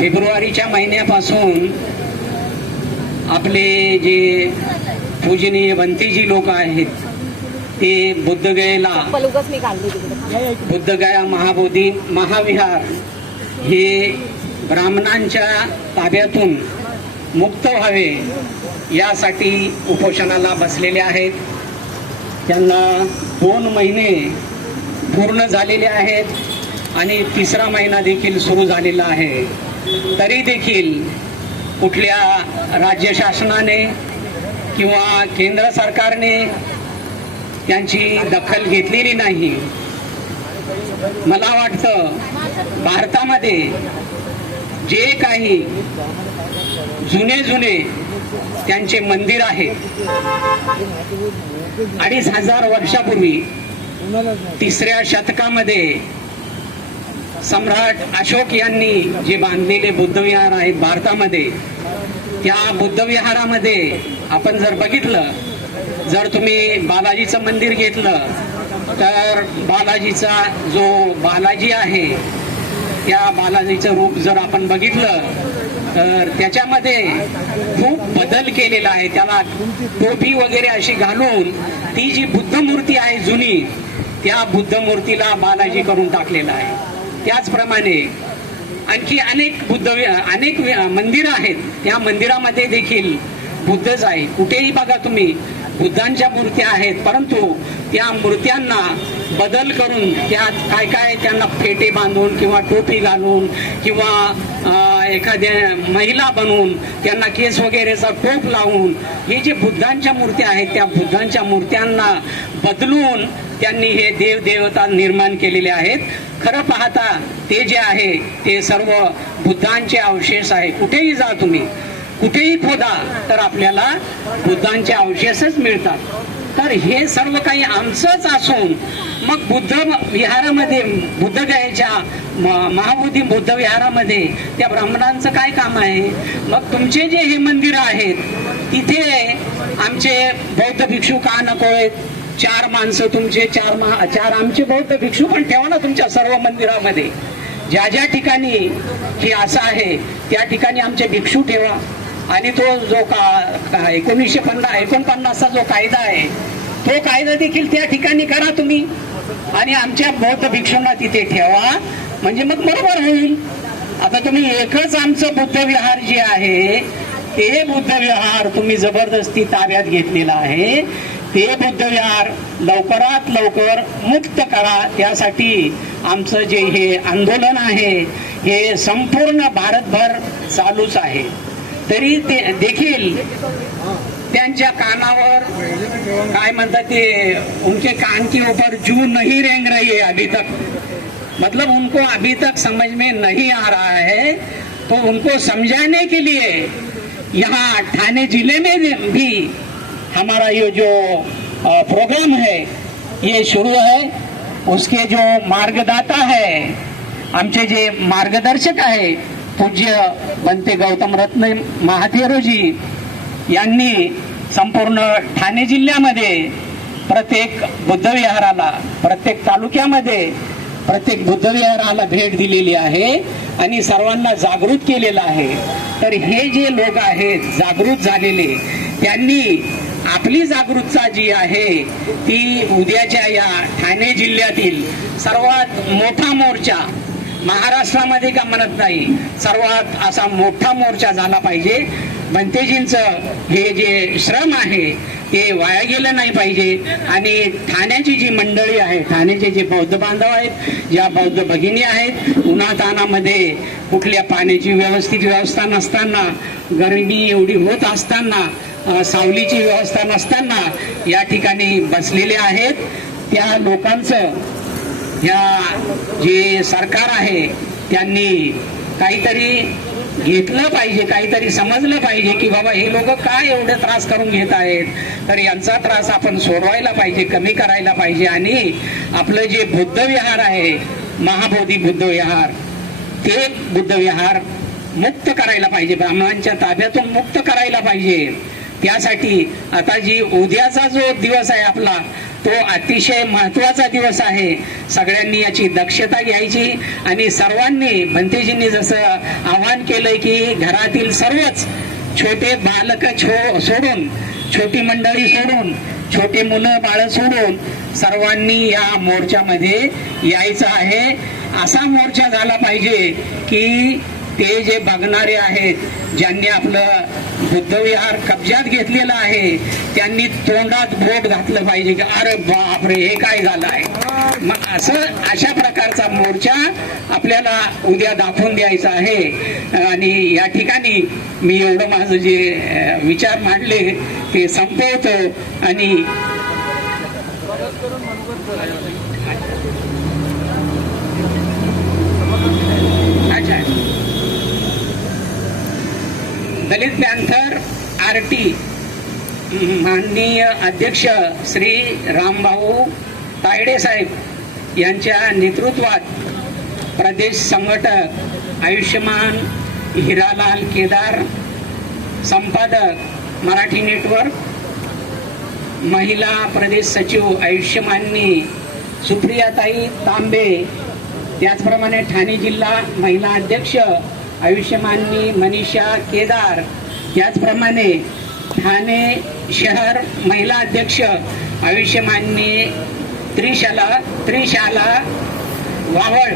फेब्रुवारीच्या महिन्यापासून आपले जे पूजनीय बंतीजी लोक आहेत ते बुद्धगयेला बुद्धगया महाबोधी महाविहार हे ब्राह्मणांच्या ताब्यातून मुक्त व्हावे यासाठी उपोषणाला बसलेले आहेत. त्यांना दोन महिने पूर्ण झालेले आहेत आणि तिसरा महिना देखील सुरू झालेला आहे. तरी देखील कुठल्या राज्य शासनाने किंवा केंद्र सरकारने त्यांची दखल घेतलेली नाही. मला वाटतं भारतामध्ये जे काही जुने जुने त्यांचे मंदिर आहे अडीच हजार वर्षापूर्वी तिसऱ्या शतकामध्ये सम्राट अशोक यांनी जे बांधलेले बुद्धविहार आहेत भारतामध्ये त्या बुद्धविहारामध्ये आपण जर बघितलं जर तुम्ही बालाजीचं मंदिर घेतलं तर बालाजीचा जो बालाजी आहे त्या बालाजीचं रूप जर आपण बघितलं तर त्याच्यामध्ये खूप बदल केलेला आहे. त्याला टोपी वगैरे अशी घालून ती जी बुद्ध मूर्ती आहे जुनी त्या बुद्ध मूर्तीला बालाजी करून टाकलेला आहे. त्याचप्रमाणे आणखी अनेक बुद्ध अनेक मंदिरं आहेत. त्या मंदिरामध्ये देखील बुद्धच आहे कुठेही बघा तुम्ही बुद्धांच्या मूर्त्या आहेत. परंतु त्या मूर्त्यांना बदल करून त्यात काय काय त्यांना फेटे बांधून किंवा टोपी घालून किंवा एखाद्या महिला बनवून त्यांना केस वगैरेचा टोप लावून हे जे बुद्धांच्या मूर्त्या आहेत त्या बुद्धांच्या मूर्त्यांना बदलून त्यांनी हे देवदेवता निर्माण केलेले आहेत. खरं पाहता ते जे आहे ते सर्व बुद्धांचे अवशेष आहे. कुठेही जा तुम्ही. कुठेही खोदा तर आपल्याला बुद्धांचे अवशेषच मिळतात. तर हे सर्व काही आमचंच असून मग बुद्ध विहारामध्ये बुद्धगयाच्या म- महाबोधी बुद्ध विहारामध्ये त्या ब्राह्मणांचं काय काम आहे? मग तुमचे जे हे मंदिर आहेत तिथे आमचे बौद्ध भिक्षू का नको आहेत चार माणसं तुमचे चार महा चार आमचे बौद्ध भिक्षू पण ठेवा ना तुमच्या सर्व मंदिरामध्ये. ज्या ज्या ठिकाणी हे असं आहे त्या ठिकाणी आमचे भिक्षू ठेवा. आणि तो जो का एकोणीसशे पन्नास एकोणपन्नासचा जो कायदा आहे तो कायदा देखील त्या ठिकाणी करा तुम्ही. आणि आमच्या बौद्ध भिक्षूंना तिथे ठेवा. म्हणजे मग बरोबर होईल. आता तुम्ही एकच आमचं बुद्ध विहार जे आहे ते बुद्ध विहार तुम्ही जबरदस्ती ताब्यात घेतलेलं आहे. ते बुद्ध विहार लवकरात लवकर मुक्त करा. त्यासाठी आमचं जे हे आंदोलन आहे हे संपूर्ण भारतभर चालूच आहे. तरी ते देखील त्यांच्या कानावर काय म्हणतात ते उनके कान के ऊपर जू नहीं रेंग रही है अभी तक. मतलब उनको अभी तक समझ में नहीं आ रहा है. तो उनको समझाने के लिए यहाँ ठाणे जिले में भी हमारा ये जो प्रोग्राम है ये शुरू है उसके जो मार्गदाता है आमचे जे मार्गदर्शक आहे पूज्य बनते गौतम रत्न महाथेरोजी यांनी संपूर्ण ठाणे जिल्ह्यामध्ये प्रत्येक बुद्धविहाराला प्रत्येक तालुक्यामध्ये प्रत्येक बुद्धविहाराला भेट दिलेली आहे आणि सर्वांना जागृत केलेलं आहे. तर हे जे लोक आहेत जागृत झालेले त्यांनी आपली जागृतता जी आहे ती उद्याच्या या ठाणे जिल्ह्यातील सर्वात मोठा मोर्चा महाराष्ट्रामध्ये का म्हणत नाही सर्वात असा मोठा मोर्चा झाला पाहिजे. बनतेजींचं हे जे श्रम आहे ते वाया गेलं नाही पाहिजे. आणि ठाण्याची जी मंडळी आहे ठाण्याचे जे बौद्ध बांधव आहेत ज्या बौद्ध भगिनी आहेत उन्हातानामध्ये कुठल्या पाण्याची व्यवस्थित व्यवस्था नसताना गरमी एवढी होत असताना सावलीची व्यवस्था नसताना या ठिकाणी बसलेले आहेत. त्या लोकांचं या जे सरकार आहे त्यांनी काहीतरी घेतलं पाहिजे काहीतरी समजलं पाहिजे की बाबा हे लोक काय एवढे त्रास करून घेत आहेत? तर यांचा त्रास आपण सोडवायला पाहिजे कमी करायला पाहिजे आणि आपलं जे बुद्ध विहार आहे महाबोधी बुद्ध विहार ते बुद्ध विहार मुक्त करायला पाहिजे. ब्राह्मणांच्या ताब्यातून मुक्त करायला पाहिजे. त्यासाठी आता जी उद्याचा जो दिवस आहे आपला तो अतिशय महत्त्वाचा दिवस आहे. सगळ्यांनी याची दक्षता घ्यायची आणि सर्वांनी भंतेजींनी जसं आवाहन केलंय की घरातील सर्वच छोटे बालक छो सोडून छोटी मंडळी सोडून छोटी मुलं बाळ सोडून सर्वांनी या मोर्चामध्ये यायचं आहे. असा मोर्चा झाला पाहिजे की ते जे बघणारे आहेत ज्यांनी आपलं बुद्धविहार कब्जात घेतलेलं आहे त्यांनी तोंडात बोट घातलं पाहिजे की अरे बापरे हे काय झालं आहे मग असं अशा प्रकारचा मोर्चा आपल्याला उद्या दाखवून द्यायचा आहे. आणि या ठिकाणी मी एवढं माझं जे विचार मांडले ते संपवतो. आणि दलित पॅन्थर आर टी माननीय अध्यक्ष श्री रामभाऊ तायडे साहेब यांच्या नेतृत्वात प्रदेश संघटक आयुष्यमान हिरालाल केदार संपादक मराठी नेटवर्क महिला प्रदेश सचिव आयुष्यमाननी सुप्रियाताई तांबे त्याचप्रमाणे ठाणे जिल्हा महिला अध्यक्ष आयुष्यमाननी मनीषा केदार याचप्रमाणे ठाणे शहर महिला अध्यक्ष आयुष्यमाननी त्रिशाला त्रिशाला वावळ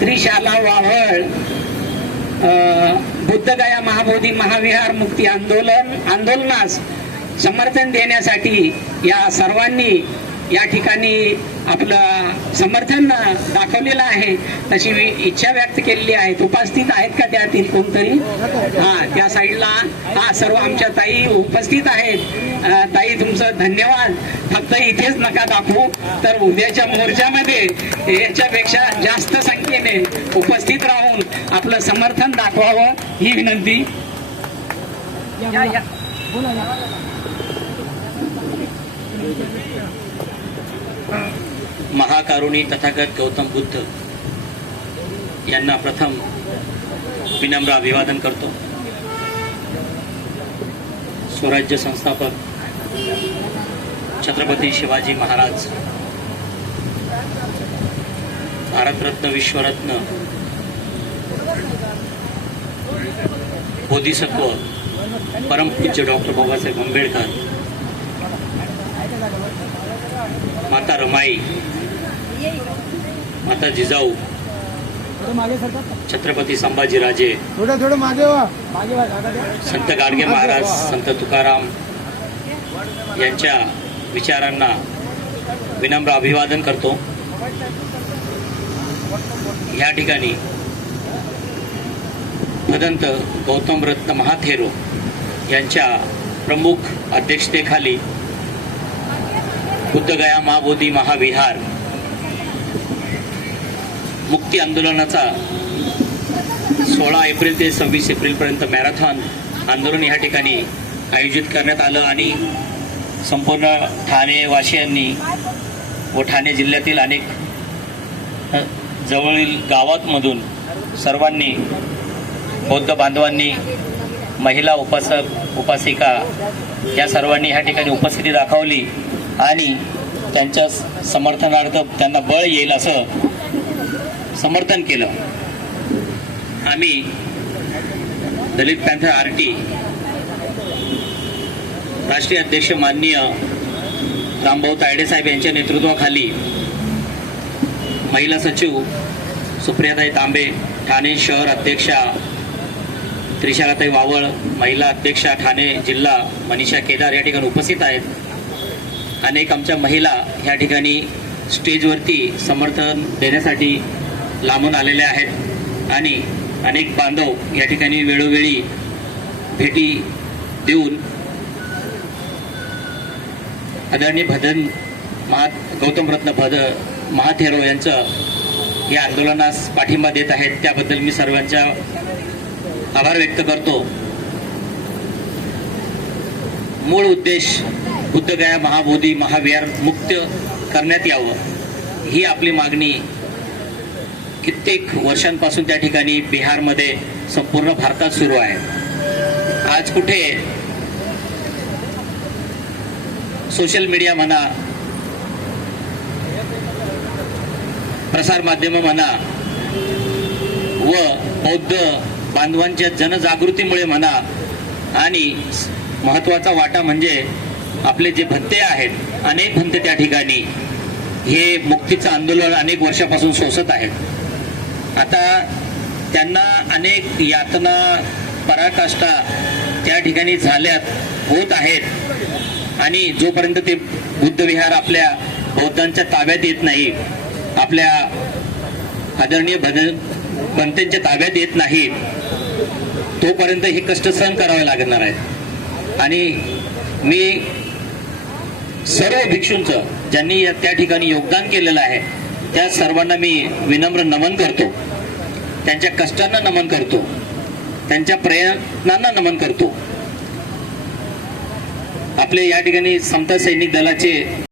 त्रिशाला वावळ. बुद्धगया महाबोधी महाविहार मुक्ती आंदोलन आंदोलनास समर्थन देण्यासाठी या सर्वांनी या ठिकाणी आपलं समर्थन दाखवलेलं आहे तशी मी इच्छा व्यक्त केलेली आहे. उपस्थित आहेत का त्यातील कोणतरी? हा त्या साईडला हा सर्व आमच्या ताई उपस्थित आहेत. ताई तुमचं धन्यवाद. फक्त इथेच नका दाखवू तर उद्याच्या मोर्चामध्ये याच्यापेक्षा जास्त संख्येने उपस्थित राहून आपलं समर्थन दाखवावं ही विनंती. या, या. महाकारुणी तथागत गौतम बुद्ध यांना प्रथम विनम्र अभिवादन करतो. स्वराज्य संस्थापक छत्रपती शिवाजी महाराज भारतरत्न विश्वरत्न बोधिसत्व परमपूज्य डॉक्टर बाबासाहेब आंबेडकर माता रमाई माता जिजाऊ छत्रपती संभाजीराजे. संत गाडगे महाराज संत तुकाराम यांच्या विचारांना विनम्र अभिवादन करतो. या ठिकाणी भदंत गौतम रत्न महाथेरो यांच्या प्रमुख अध्यक्षतेखाली बुद्धगया महाबोधी महाविहार मुक्ती आंदोलनाचा सोळा एप्रिल ते सव्वीस एप्रिलपर्यंत मॅरेथॉन आंदोलन या ठिकाणी आयोजित करण्यात आलं आणि संपूर्ण ठाणे वासियांनी व ठाणे जिल्ह्यातील अनेक जवळील गावातमधून सर्वांनी बौद्ध बांधवांनी महिला उपासक उपासिका या सर्वांनी ह्या ठिकाणी उपस्थिती दाखवली आणि त्यांच्या समर्थनार्थ त्यांना बळ येईल असं समर्थन केलं. आम्ही दलित पॅन्थर आर टी राष्ट्रीय अध्यक्ष माननीय रामभाऊ तायडे साहेब यांच्या नेतृत्वाखाली महिला सचिव सुप्रियाताई तांबे ठाणे शहर अध्यक्षा त्रिशालाताई वावळ महिला अध्यक्षा ठाणे जिल्हा मनीषा केदार या ठिकाणी उपस्थित आहेत. अनेक आमच्या महिला या ठिकाणी स्टेजवरती समर्थन देण्यासाठी लांबून आलेले आहेत. आणि अनेक बांधव या ठिकाणी वेळोवेळी भेटी देऊन आदरणीय भदन महा गौतम रत्न भद महाथेरो यांचं या आंदोलनास पाठिंबा देत आहेत. त्याबद्दल मी सर्वांच्या आभार व्यक्त करतो. मूळ उद्देश बुद्धगया महाबोधी महाविहार मुक्त करण्यात यावं. ही आपली मागणी कित्येक वर्षांपासून त्या ठिकाणी बिहारमध्ये संपूर्ण भारतात सुरू आहे. आज कुठे सोशल मीडिया म्हणा प्रसार माध्यम म्हणा व बौद्ध बांधवांच्या जनजागृतीमुळे म्हणा आणि महत्त्वाचा वाटा म्हणजे आपले जे भत्ते आहेत अनेक भंत त्या ठिकाणी हे मुक्तीचं आंदोलन अनेक वर्षापासून सोसत आहेत. आता त्यांना अनेक यातना पराकाष्ठा त्या ठिकाणी झाल्यात होत आहेत. आणि जोपर्यंत ते बुद्ध विहार आपल्या बौद्धांच्या ताब्यात येत नाही आपल्या आदरणीय भजन पंतांच्या ताब्यात येत नाहीत तोपर्यंत हे कष्ट सहन करावे लागणार आहेत. आणि मी सर्व भिक्षूंचं ज्यांनी त्या ठिकाणी योगदान केलेलं आहे त्या सर्वांना मी विनम्र नमन करतो. त्यांच्या कष्टांना नमन करतो. त्यांच्या प्रयत्नांना नमन करतो. आपले या ठिकाणी समता सैनिक दलाचे